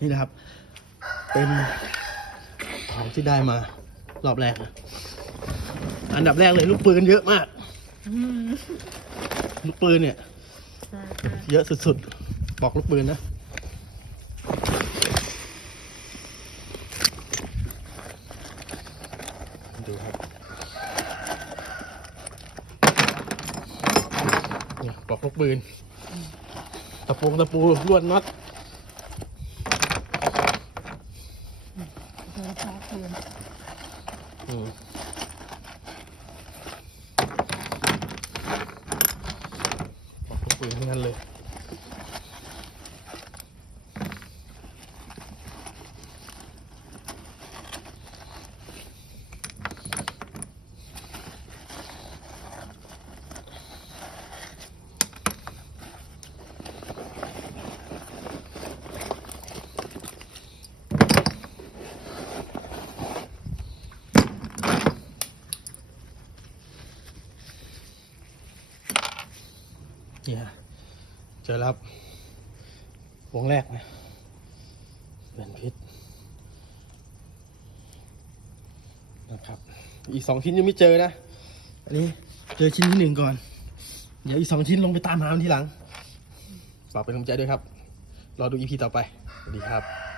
นี่นะครับ เป็นของที่ได้มารอบแรกนะอันดับแรกเลยลูกปืนเยอะมาก ลูกปืนเนี่ย เยอะสุดๆ บอกลูกปืนนะ ดูครับนี่บอกลูกปืน ตะปูตะปูลวดน็อต เดิ นช้าเตือนอืมบอกลูกปืนทั้งนั้นเลย เนี่ยเจอแล้วครับวงแรกนะเป็นพิษนะครับ อีกสองชิ้นยังไม่เจอนะ อันนี้เจอชิ้นที่หนึ่งก่อน เดี๋ยวอีกสองชิ้นลงไปตามหามันทีหลัง ฝากเป็นกำลังใจด้วยครับ รอดูอีพีต่อไป สวัสดีครับ